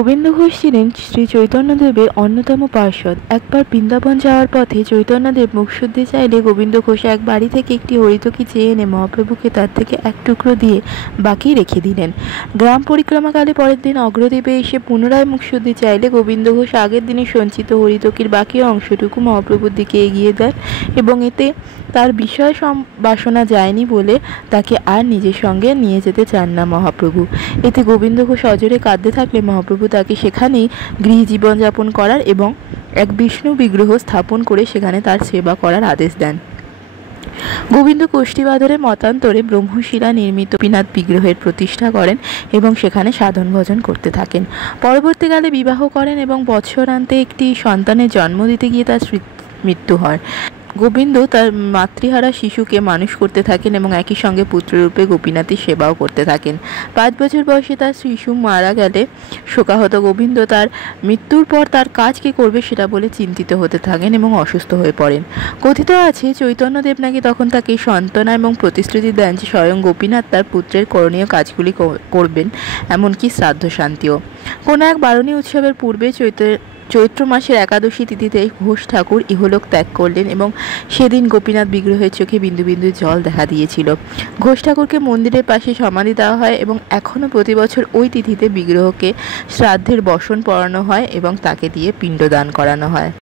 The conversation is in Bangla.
গোবিন্দ ঘোষ ছিলেন শ্রী চৈতন্যদেবের অন্যতম পার্ষদ। একবার বৃন্দাবন যাওয়ার পথে চৈতন্যদেব মুখশুদ্ধি চাইলে গোবিন্দ ঘোষ এক বাড়ি থেকে একটি হরিতকি চেয়ে এনে মহাপ্রভুকে তার থেকে এক টুকরো দিয়ে বাকি রেখে দিলেন। গ্রাম পরিক্রমাকালে পরের দিন অগ্রদ্বীপে এসে পুনরায় মুখশুদ্ধি চাইলে গোবিন্দ ঘোষ আগের দিনে সঞ্চিত হরিতকির বাকি অংশটুকু মহাপ্রভুর দিকে এগিয়ে দেন এবং এতে তার বিষয় বাসনা যায়নি বলে তাকে আর নিজের সঙ্গে নিয়ে যেতে চান না মহাপ্রভু। এতে গোবিন্দ ঘোষ অজরে কাঁদতে থাকলে মহাপ্রভু তাকে সেখানেই গৃহজীবনযাপন করার এবং এক বিষ্ণু বিগ্রহ স্থাপন করে সেখানে তার সেবা করার আদেশ দেন। গোবিন্দ কোষ্ঠীবাদরের মতান্তরে ব্রহ্মশিলা নির্মিত গোপীনাথ বিগ্রহের প্রতিষ্ঠা করেন এবং সেখানে সাধন ভজন করতে থাকেন। পরবর্তীকালে বিবাহ করেন এবং বৎসরান্তে একটি সন্তানের জন্ম দিতে গিয়ে তার মৃত্যু হয়। গোবিন্দ তার মাতৃহারা শিশুকে মানুষ করতে থাকেন এবং একই সঙ্গে পুত্ররূপে গোপীনাথের সেবাও করতে থাকেন। 5 বছর বয়সে তার শিশু মারা গেলে শোকাহত গোবিন্দ তার মৃত্যুর পর তার কাজ কী করবে সেটা বলে চিন্তিত হতে থাকেন এবং অসুস্থ হয়ে পড়েন। কথিত আছে চৈতন্যদেব নাকি তখন তাকে সান্ত্বনা এবং প্রতিশ্রুতি দেন যে স্বয়ং গোপীনাথ তার পুত্রের করণীয় কাজগুলি করবেন, এমনকি শ্রাদ্ধ শান্তিও। কোনো এক বারণী উৎসবের পূর্বে চৈত্র মাসের একাদশী তিথিতে ঘোষ ঠাকুর ইহলোক ত্যাগ করলেন এবং সেদিন গোপীনাথ বিগ্রহের চোখে বিন্দু বিন্দু জল দেখা দিয়েছিল। ঘোষ ঠাকুরকে মন্দিরের পাশে সমাধি দেওয়া হয় এবং এখনও প্রতি বছর ওই তিথিতে বিগ্রহকে শ্রাদ্ধের বসন পরানো হয় এবং তাকে দিয়ে পিণ্ডদান করানো হয়।